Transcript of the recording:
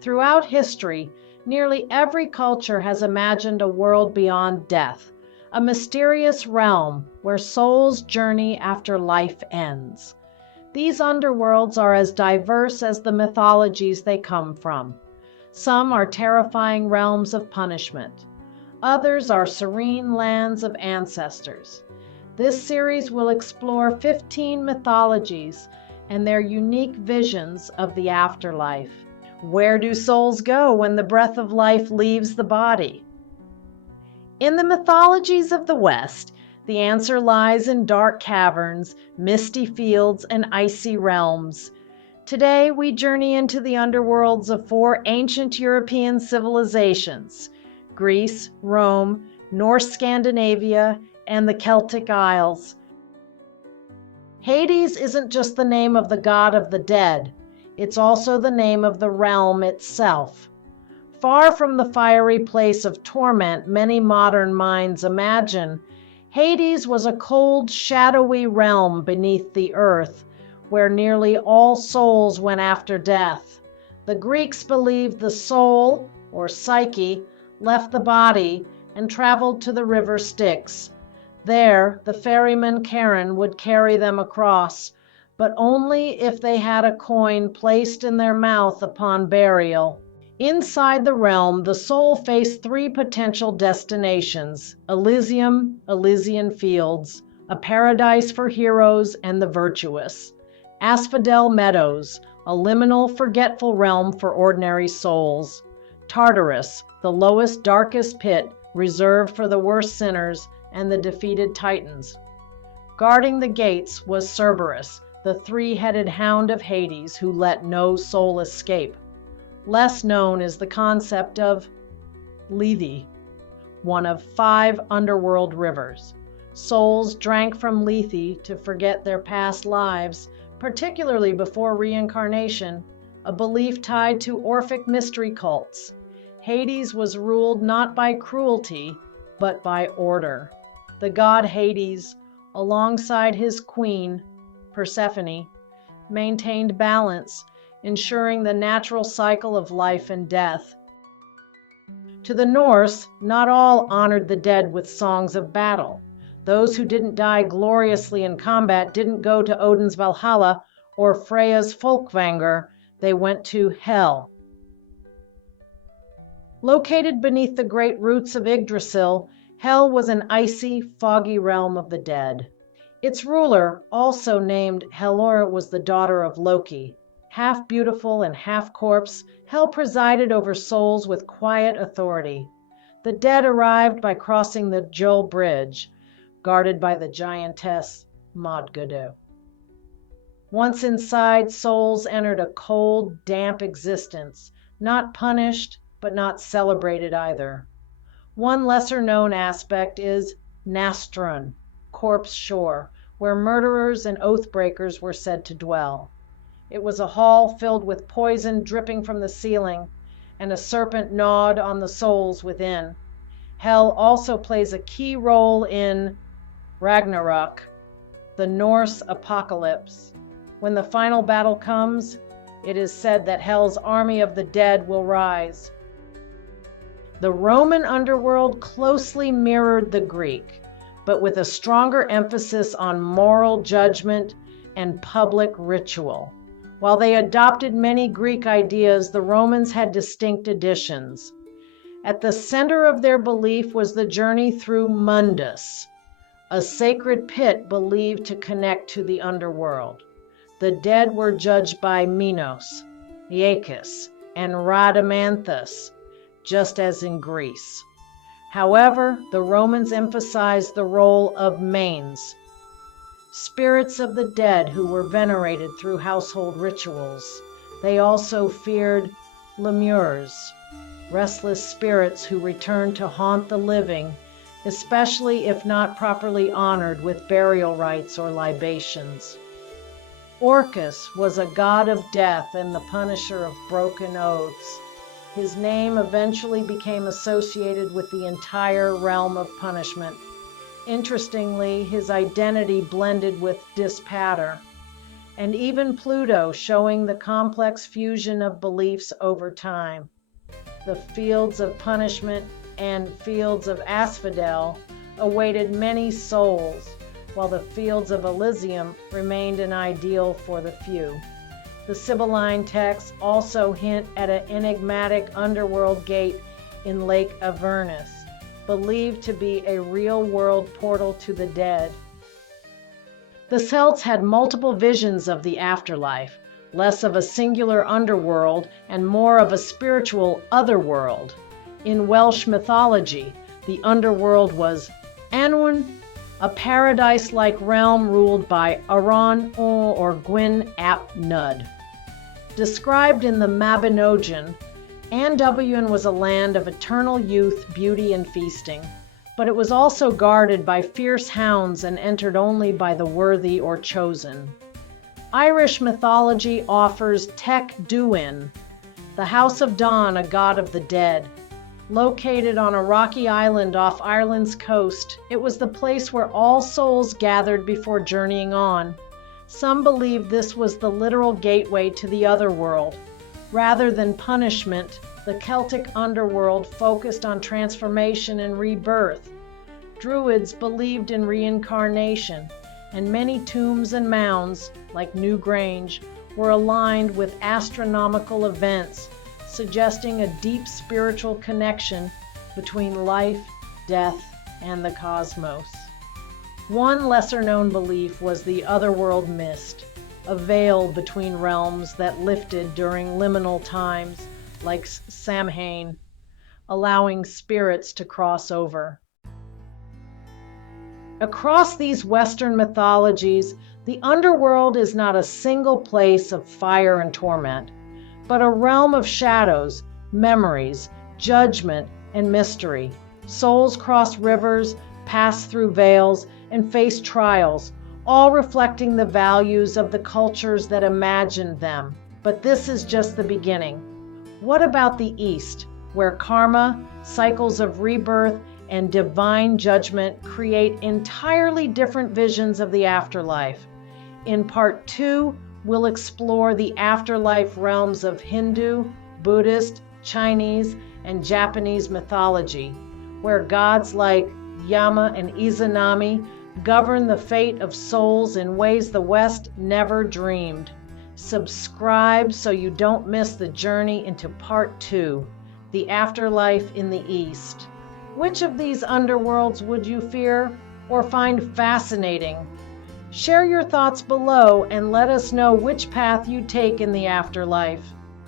Throughout history, nearly every culture has imagined a world beyond death, a mysterious realm where souls journey after life ends. These underworlds are as diverse as the mythologies they come from. Some are terrifying realms of punishment. Others are serene lands of ancestors. This series will explore 15 mythologies and their unique visions of the afterlife. Where do souls go when the breath of life leaves the body? In the mythologies of the West, the answer lies in dark caverns, misty fields, and icy realms. Today, we journey into the underworlds of 4 ancient European civilizations: Greece, Rome, Norse Scandinavia, and the Celtic Isles. Hades isn't just the name of the god of the dead, it's also the name of the realm itself. Far from the fiery place of torment many modern minds imagine, Hades was a cold, shadowy realm beneath the earth, where nearly all souls went after death. The Greeks believed the soul, or psyche, left the body and traveled to the river Styx. There, the ferryman Charon would carry them across, but only if they had a coin placed in their mouth upon burial. Inside the realm, the soul faced 3 potential destinations: Elysium, Elysian Fields, a paradise for heroes and the virtuous; Asphodel Meadows, a liminal, forgetful realm for ordinary souls; Tartarus, the lowest, darkest pit reserved for the worst sinners and the defeated titans. Guarding the gates was Cerberus, the 3-headed hound of Hades who let no soul escape. Less known is the concept of Lethe, one of 5 underworld rivers. Souls drank from Lethe to forget their past lives, particularly before reincarnation, a belief tied to Orphic mystery cults. Hades was ruled not by cruelty, but by order. The god Hades, alongside his queen, Persephone, maintained balance, ensuring the natural cycle of life and death. To the Norse, not all honored the dead with songs of battle. Those who didn't die gloriously in combat didn't go to Odin's Valhalla or Freya's Folkvanger, they went to Hel. Located beneath the great roots of Yggdrasil, Hel was an icy, foggy realm of the dead. Its ruler, also named Helor, was the daughter of Loki. Half beautiful and half corpse, Hel presided over souls with quiet authority. The dead arrived by crossing the Jul Bridge, guarded by the giantess Modgudu. Once inside, souls entered a cold, damp existence, not punished, but not celebrated either. One lesser-known aspect is Nastrun, Corpse Shore, where murderers and oath-breakers were said to dwell. It was a hall filled with poison dripping from the ceiling, and a serpent gnawed on the souls within. Hell also plays a key role in Ragnarok, the Norse apocalypse. When the final battle comes, it is said that Hell's army of the dead will rise. The Roman underworld closely mirrored the Greek, but with a stronger emphasis on moral judgment and public ritual. While they adopted many Greek ideas, the Romans had distinct additions. At the center of their belief was the journey through Mundus, a sacred pit believed to connect to the underworld. The dead were judged by Minos, Iacchus, and Rhadamanthus, just as in Greece. However, the Romans emphasized the role of manes, spirits of the dead who were venerated through household rituals. They also feared lemures, restless spirits who returned to haunt the living, especially if not properly honored with burial rites or libations. Orcus was a god of death and the punisher of broken oaths. His name eventually became associated with the entire realm of punishment. Interestingly, his identity blended with Dispater, and even Pluto, showing the complex fusion of beliefs over time. The fields of punishment and fields of asphodel awaited many souls, while the fields of Elysium remained an ideal for the few. The Sibylline texts also hint at an enigmatic underworld gate in Lake Avernus, believed to be a real-world portal to the dead. The Celts had multiple visions of the afterlife, less of a singular underworld and more of a spiritual otherworld. In Welsh mythology, the underworld was Annwn, a paradise-like realm ruled by Aran or Gwyn ap Nudd. Described in the Mabinogion, Anduin was a land of eternal youth, beauty, and feasting, but it was also guarded by fierce hounds and entered only by the worthy or chosen. Irish mythology offers Tech Duinn, the House of Dawn, a god of the dead. Located on a rocky island off Ireland's coast, it was the place where all souls gathered before journeying on. Some believe this was the literal gateway to the otherworld. Rather than punishment, the Celtic underworld focused on transformation and rebirth. Druids believed in reincarnation, and many tombs and mounds, like New Grange, were aligned with astronomical events, suggesting a deep spiritual connection between life, death, and the cosmos. One lesser-known belief was the otherworld mist, a veil between realms that lifted during liminal times, like Samhain, allowing spirits to cross over. Across these Western mythologies, the underworld is not a single place of fire and torment, but a realm of shadows, memories, judgment, and mystery. Souls cross rivers, pass through veils, and face trials, all reflecting the values of the cultures that imagined them. But this is just the beginning. What about the East, where karma, cycles of rebirth, and divine judgment create entirely different visions of the afterlife? In part 2, we'll explore the afterlife realms of Hindu, Buddhist, Chinese, and Japanese mythology, where gods like Yama and Izanami govern the fate of souls in ways the West never dreamed. Subscribe so you don't miss the journey into part 2, the afterlife in the East. Which of these underworlds would you fear or find fascinating? Share your thoughts below and let us know which path you take in the afterlife.